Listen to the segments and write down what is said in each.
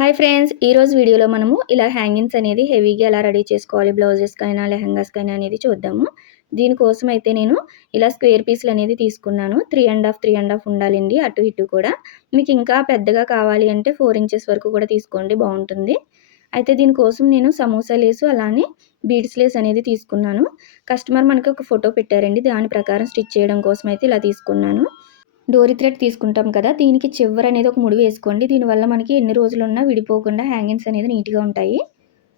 Hi friends, ఈరోజు వీడియోలో మనము ఇలా హ్యాంగింగ్స్ అనేది హెవీగా ఎలా రెడీ చేసుకోవాలి బ్లౌజెస్కైనా లెహంగాస్కైనా అనేది చూద్దాము. దీనికోసం అయితే నేను ఇలా స్క్వేర్ పీస్లు అనేది తీసుకున్నాను. 3.5 ఉండాలండి, అటు ఇటు కూడా. మీకు ఇంకా పెద్దగా కావాలి అంటే 4 ఇంచెస్ వరకు కూడా తీసుకోండి, బాగుంటుంది. అయితే దీనికోసం నేను సమోసా లేసు అలానే బీడ్స్ లేస్ అనేది తీసుకున్నాను. కస్టమర్ మనకి ఒక ఫోటో పెట్టారండి, దాని ప్రకారం స్టిచ్ చేయడం కోసం అయితే ఇలా తీసుకున్నాను. డోరీ థ్రెడ్ తీసుకుంటాం కదా, దీనికి చివర అనేది ఒక ముడి వేసుకోండి. దీనివల్ల మనకి ఎన్ని రోజులున్నా విడిపోకుండా హ్యాంగింగ్స్ అనేది నీట్గా ఉంటాయి.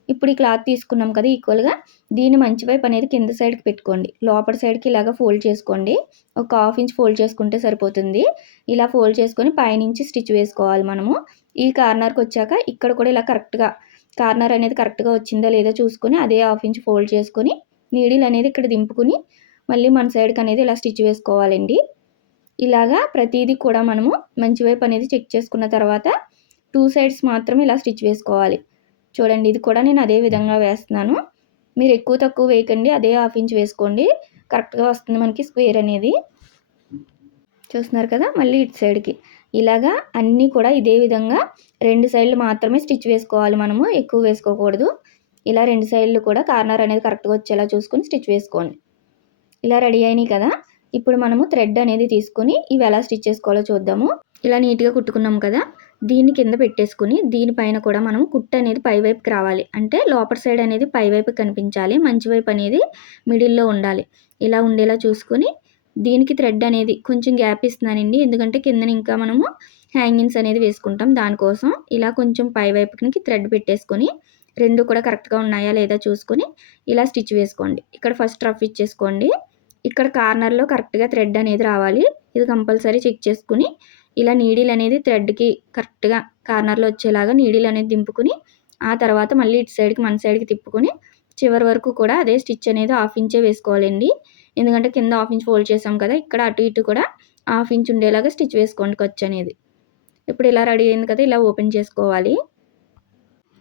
ఇప్పుడు ఈ క్లాత్ తీసుకున్నాం కదా, ఈక్వల్గా దీన్ని మంచి వైపు అనేది కింద సైడ్కి పెట్టుకోండి. లోపల సైడ్కి ఇలాగ ఫోల్డ్ చేసుకోండి. ఒక 1/2 ఇంచ్ ఫోల్డ్ చేసుకుంటే సరిపోతుంది. ఇలా ఫోల్డ్ చేసుకొని పైనుంచి స్టిచ్ వేసుకోవాలి మనము. ఈ కార్నర్కి వచ్చాక ఇక్కడ కూడా ఇలా కరెక్ట్గా కార్నర్ అనేది కరెక్ట్గా వచ్చిందా లేదా చూసుకొని అదే 1/2 ఇంచ్ ఫోల్డ్ చేసుకొని నీడిల్ అనేది ఇక్కడ దింపుకుని మళ్ళీ మన సైడ్కి అనేది ఇలా స్టిచ్ వేసుకోవాలండి. ఇలాగా ప్రతిదీ కూడా మనము మంచి వైపు అనేది చెక్ చేసుకున్న తర్వాత 2 సైడ్స్ మాత్రమే ఇలా స్టిచ్ వేసుకోవాలి. చూడండి, ఇది కూడా నేను అదే విధంగా వేస్తున్నాను. మీరు ఎక్కువ తక్కువ వేయకండి, అదే 1/2 ఇంచ్ వేసుకోండి, కరెక్ట్గా వస్తుంది మనకి స్క్వేర్ అనేది. చూస్తున్నారు కదా, మళ్ళీ ఇటు సైడ్కి ఇలాగా అన్నీ కూడా ఇదే విధంగా 2 సైడ్లు మాత్రమే స్టిచ్ వేసుకోవాలి మనము, ఎక్కువ వేసుకోకూడదు. ఇలా 2 సైడ్లు కూడా కార్నర్ అనేది కరెక్ట్గా వచ్చేలా చూసుకొని స్టిచ్ వేసుకోండి. ఇలా రెడీ అయినాయి కదా, ఇప్పుడు మనము థ్రెడ్ అనేది తీసుకొని ఇవి ఎలా స్టిచ్ చేసుకోవాలో చూద్దాము. ఇలా నీట్గా కుట్టుకున్నాం కదా, దీన్ని కింద పెట్టేసుకుని దీనిపైన కూడా మనం కుట్టు అనేది పై వైపుకి రావాలి. అంటే లోపల సైడ్ అనేది పై వైపు కనిపించాలి, మంచి వైపు అనేది మిడిల్లో ఉండాలి. ఇలా ఉండేలా చూసుకొని దీనికి థ్రెడ్ అనేది కొంచెం గ్యాప్ ఇస్తున్నానండి, ఎందుకంటే కింద ఇంకా మనము హ్యాంగింగ్స్ అనేది వేసుకుంటాం. దానికోసం ఇలా కొంచెం పై వైపుకి థ్రెడ్ పెట్టేసుకొని రెండు కూడా కరెక్ట్గా ఉన్నాయా లేదా చూసుకొని ఇలా స్టిచ్ వేసుకోండి. ఇక్కడ ఫస్ట్ రఫ్ ఇచ్చేసుకోండి. ఇక్కడ కార్నర్లో కరెక్ట్గా థ్రెడ్ అనేది రావాలి, ఇది కంపల్సరీ చెక్ చేసుకుని ఇలా నీడిల్ అనేది థ్రెడ్కి కరెక్ట్గా కార్నర్లో వచ్చేలాగా నీడిల్ అనేది దింపుకుని ఆ తర్వాత మళ్ళీ ఇటు సైడ్కి మన సైడ్కి తిప్పుకొని చివరి వరకు కూడా అదే స్టిచ్ అనేది 1/2 ఇంచే వేసుకోవాలండి. ఎందుకంటే కింద 1/2 ఇంచ్ ఫోల్డ్ చేసాం కదా, ఇక్కడ అటు ఇటు కూడా 1/2 ఇంచ్ ఉండేలాగా స్టిచ్ వేసుకోండి ఖర్చు అనేది. ఇప్పుడు ఇలా రెడీ అయింది కదా, ఇలా ఓపెన్ చేసుకోవాలి.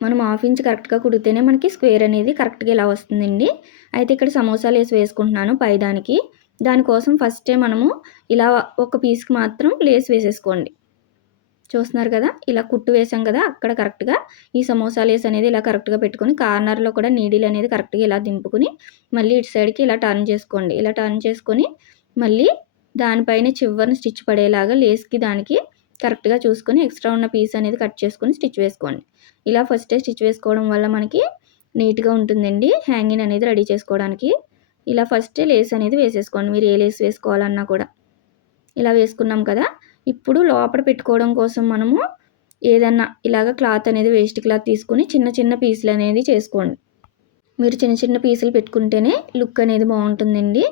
మనం 1/2 ఇంచ్ కరెక్ట్గా కుడితేనే మనకి స్క్వేర్ అనేది కరెక్ట్గా ఇలా వస్తుందండి. అయితే ఇక్కడ సమోసా లేస్ వేసుకుంటున్నాను పైదానికి. దానికోసం ఫస్టే మనము ఇలా ఒక పీస్కి మాత్రం లేస్ వేసేసుకోండి. చూస్తున్నారు కదా, ఇలా కుట్టు వేసాం కదా, అక్కడ కరెక్ట్గా ఈ సమోసా లేస్ అనేది ఇలా కరెక్ట్గా పెట్టుకొని కార్నర్లో కూడా నీడిల్ అనేది కరెక్ట్గా ఇలా దింపుకుని మళ్ళీ ఇటు సైడ్కి ఇలా టర్న్ చేసుకోండి. ఇలా టర్న్ చేసుకొని మళ్ళీ దానిపైన చివరిని స్టిచ్ పడేలాగా లేస్కి దానికి కరెక్ట్గా చూసుకొని ఎక్స్ట్రా ఉన్న పీస్ అనేది కట్ చేసుకొని స్టిచ్ వేసుకోండి. ఇలా ఫస్టే స్టిచ్ వేసుకోవడం వల్ల మనకి నీట్గా ఉంటుందండి హ్యాంగింగ్ అనేది రెడీ చేసుకోవడానికి. ఇలా ఫస్టే లేస్ అనేది వేసేసుకోండి, మీరు ఏ లేస్ వేసుకోవాలన్నా కూడా. ఇలా వేసుకున్నాం కదా, ఇప్పుడు లోపల పెట్టుకోవడం కోసం మనము ఏదన్నా ఇలాగ క్లాత్ అనేది వేస్ట్ క్లాత్ తీసుకొని చిన్న చిన్న పీసులు అనేది చేసుకోండి. మీరు చిన్న చిన్న పీసులు పెట్టుకుంటేనే లుక్ అనేది బాగుంటుందండి.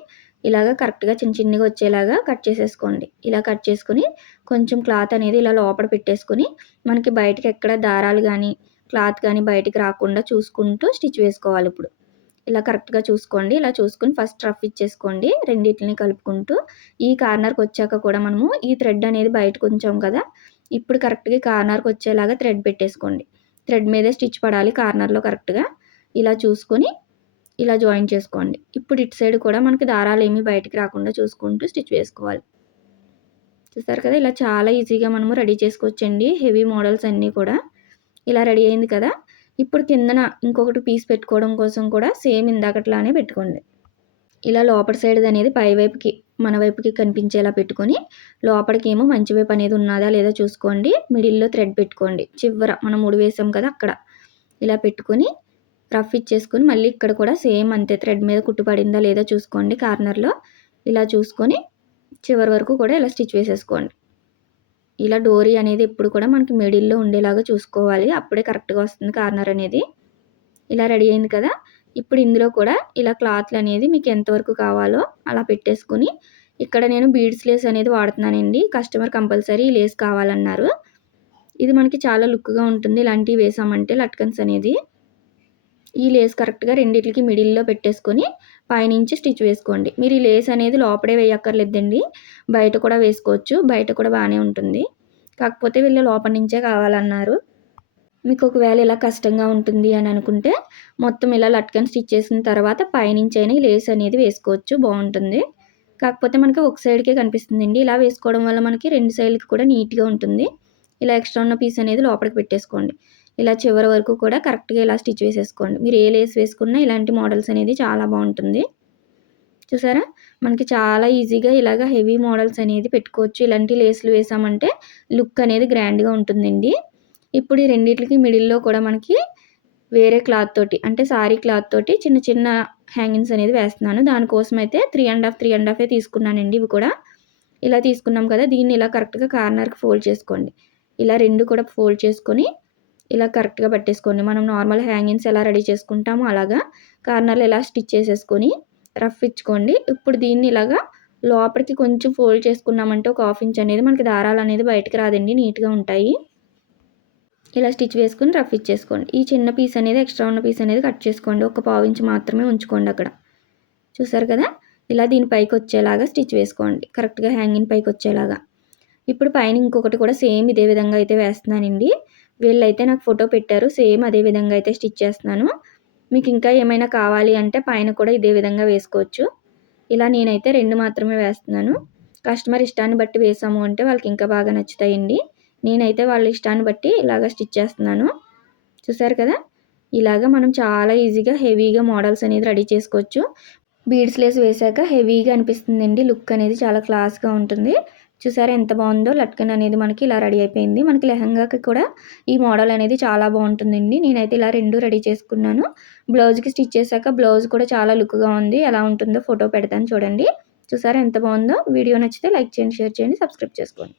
ఇలాగ కరెక్ట్గా చిన్న చిన్నగా వచ్చేలాగా కట్ చేసేసుకోండి. ఇలా కట్ చేసుకొని కొంచెం క్లాత్ అనేది ఇలా లోపల పెట్టేసుకొని మనకి బయటకి ఎక్కడ దారాలు కానీ క్లాత్ కానీ బయటికి రాకుండా చూసుకుంటూ స్టిచ్ వేసుకోవాలి. ఇప్పుడు ఇలా కరెక్ట్గా చూసుకోండి. ఇలా చూసుకొని ఫస్ట్ రఫ్ ఇచ్చేసుకోండి, రెండింటిని కలుపుకుంటూ. ఈ కార్నర్కి వచ్చాక కూడా మనము ఈ థ్రెడ్ అనేది బయటకు ఉంచాం కదా, ఇప్పుడు కరెక్ట్గా కార్నర్కి వచ్చేలాగా థ్రెడ్ పెట్టేసుకోండి. థ్రెడ్ మీదే స్టిచ్ పడాలి కార్నర్లో కరెక్ట్గా. ఇలా చూసుకొని ఇలా జాయిన్ చేసుకోండి. ఇప్పుడు ఇటు సైడ్ కూడా మనకి దారాలు ఏమీ బయటికి రాకుండా చూసుకుంటూ స్టిచ్ వేసుకోవాలి. చూస్తారు కదా, ఇలా చాలా ఈజీగా మనము రెడీ చేసుకోవచ్చండి హెవీ మోడల్స్ అన్నీ కూడా. ఇలా రెడీ అయింది కదా, ఇప్పుడు కిందన ఇంకొకటి పీస్ పెట్టుకోవడం కోసం కూడా సేమ్ ఇందాకట్లానే పెట్టుకోండి. ఇలా లోపల సైడ్ అనేది పై వైపుకి మన వైపుకి కనిపించేలా పెట్టుకొని లోపలికి ఏమో మంచి వైపు అనేది ఉన్నదా లేదా చూసుకోండి. మిడిల్లో థ్రెడ్ పెట్టుకోండి, చివర మనం ముడి వేసాం కదా అక్కడ ఇలా పెట్టుకొని రఫ్ ఇచ్చేసుకొని మళ్ళీ ఇక్కడ కూడా సేమ్ అంతే థ్రెడ్ మీద కుట్టుపడిందా లేదా చూసుకోండి. కార్నర్లో ఇలా చూసుకొని చివరి వరకు కూడా ఇలా స్టిచ్ వేసేసుకోండి. ఇలా డోరీ అనేది ఎప్పుడు కూడా మనకి మిడిల్లో ఉండేలాగా చూసుకోవాలి, అప్పుడే కరెక్ట్గా వస్తుంది కార్నర్ అనేది. ఇలా రెడీ అయింది కదా, ఇప్పుడు ఇందులో కూడా ఇలా క్లాత్లు అనేది మీకు ఎంతవరకు కావాలో అలా పెట్టేసుకొని ఇక్కడ నేను బీడ్స్ లేస్ అనేది వాడుతున్నానండి. కస్టమర్ కంపల్సరీ లేస్ కావాలన్నారు. ఇది మనకి చాలా లుక్గా ఉంటుంది ఇలాంటివి వేసామంటే లట్కన్స్ అనేది. ఈ లేస్ కరెక్ట్గా రెండిట్లకి మిడిల్లో పెట్టేసుకొని పైనుంచి స్టిచ్ వేసుకోండి. మీరు ఈ లేస్ అనేది లోపడే వేయక్కర్లేదండి, బయట కూడా వేసుకోవచ్చు, బయట కూడా బాగానే ఉంటుంది. కాకపోతే వీళ్ళు లోపల నుంచే కావాలన్నారు. మీకు ఒకవేళ ఇలా కష్టంగా ఉంటుంది అని అనుకుంటే మొత్తం ఇలా లట్కన్ స్టిచ్ చేసిన తర్వాత పైనుంచి అయినా ఈ లేస్ అనేది వేసుకోవచ్చు, బాగుంటుంది. కాకపోతే మనకి ఒక సైడ్కే కనిపిస్తుందండి. ఇలా వేసుకోవడం వల్ల మనకి రెండు సైడ్లకి కూడా నీట్గా ఉంటుంది. ఇలా ఎక్స్ట్రా ఉన్న పీస్ అనేది లోపలికి పెట్టేసుకోండి. ఇలా చివరి వరకు కూడా కరెక్ట్‌గా ఇలా స్టిచ్ వేసేసుకోండి. మీరు ఏ లేస్ వేసుకున్నా ఇలాంటి మోడల్స్ అనేది చాలా బావుంటుంది. చూసారా? మనకి చాలా ఈజీగా ఇలాగ హెవీ మోడల్స్ అనేది పెట్టుకోవచ్చు. ఇలాంటి లేస్‌లు వేసామంటే లుక్ అనేది గ్రాండ్‌గా ఉంటుందండి. ఇప్పుడు ఈ రెండిట్లకి మిడిల్‌లో కూడా మనకి వేరే క్లాత్ తోటి అంటే సారీ క్లాత్ తోటి చిన్న చిన్న హ్యాంగింగ్స్ అనేది వేస్తున్నాను. దానికోసమైతే 3 ½ తీసుకున్నానండి ఇవి కూడా. ఇలా తీసుకున్నాం కదా! దీన్ని ఇలా కరెక్ట్‌గా కార్నర్‌కి ఫోల్డ్ చేసుకోండి. ఇలా 2 కూడా ఫోల్డ్ చేసుకొని ఇలా కరెక్ట్‌గా పట్టేసుకోండి. మనం నార్మల్ హ్యాంగింగ్స్ ఎలా రెడీ చేసుకుంటామో అలాగా కార్నర్‌లో ఇలా స్టిచ్ చేసేసుకొని రఫ్ ఇచ్చుకోండి. ఇప్పుడు దీన్ని ఇలాగా లోపలికి కొంచెం ఫోల్డ్ చేసుకున్నామంటే ఒక ½ ఇంచ్ అనేది మనకి దారాలనేది బయటకి రాదండి. నీట్‌గా ఉంటాయి. ఇలా స్టిచ్ వేసుకొని రఫ్ ఇచ్చేసుకోండి. ఈ చిన్న పీస్ అనేది ఎక్స్ట్రా ఉన్న పీస్ అనేది కట్ చేసుకోండి. ఒక ½ ఇంచ్ మాత్రమే ఉంచుకోండి అక్కడ. చూసారు కదా! ఇలా దీని పైకొచ్చేలాగా స్టిచ్ వేసుకోండి. కరెక్ట్‌గా హ్యాంగింగ్ పైకొచ్చేలాగా. ఇప్పుడు పైన ఇంకొకటి కూడా సేమ్ ఇదే విధంగా అయితే వేస్తున్నానండి. వీళ్ళైతే నాకు ఫోటో పెట్టారు. సేమ్ అదే విధంగా అయితే స్టిచ్ చేస్తున్నాను. మీకు ఇంకా ఏమైనా కావాలి అంటే పైన కూడా ఇదే విధంగా వేసుకోవచ్చు. ఇలా నేనైతే 2 మాత్రమే వేస్తున్నాను. కస్టమర్ ఇష్టాన్ని బట్టి వేసాము అంటే వాళ్ళకి ఇంకా బాగా నచ్చుతాయండి. నేనైతే వాళ్ళ ఇష్టాన్ని బట్టి ఇలాగ స్టిచ్ చేస్తున్నాను. చూసారు కదా! ఇలాగ మనం చాలా ఈజీగా హెవీగా మోడల్స్ అనేది రెడీ చేసుకోవచ్చు. బీడ్స్ లేస్ వేశాక హెవీగా అనిపిస్తుందండి. లుక్ అనేది చాలా క్లాస్‌గా ఉంటుంది. చూసారా ఎంత బావుందో లట్కన్ అనేది మనకి ఇలా రెడీ అయిపోయింది. మనకి లెహంగాకి కూడా ఈ మోడల్ అనేది చాలా బావుంటుందండి. నేనైతే ఇలా 2 రెడీ చేసుకున్నాను. బ్లౌజ్‌కి స్టిచ్ చేశాక బ్లౌజ్ కూడా చాలా లుక్‌గా ఉంది. ఎలా ఉంటుందో ఫోటో పెడతాను చూడండి. చూసారా ఎంత బావుందో? వీడియో నచ్చితే లైక్ చేయండి, షేర్ చేయండి, సబ్స్క్రైబ్ చేసుకోండి.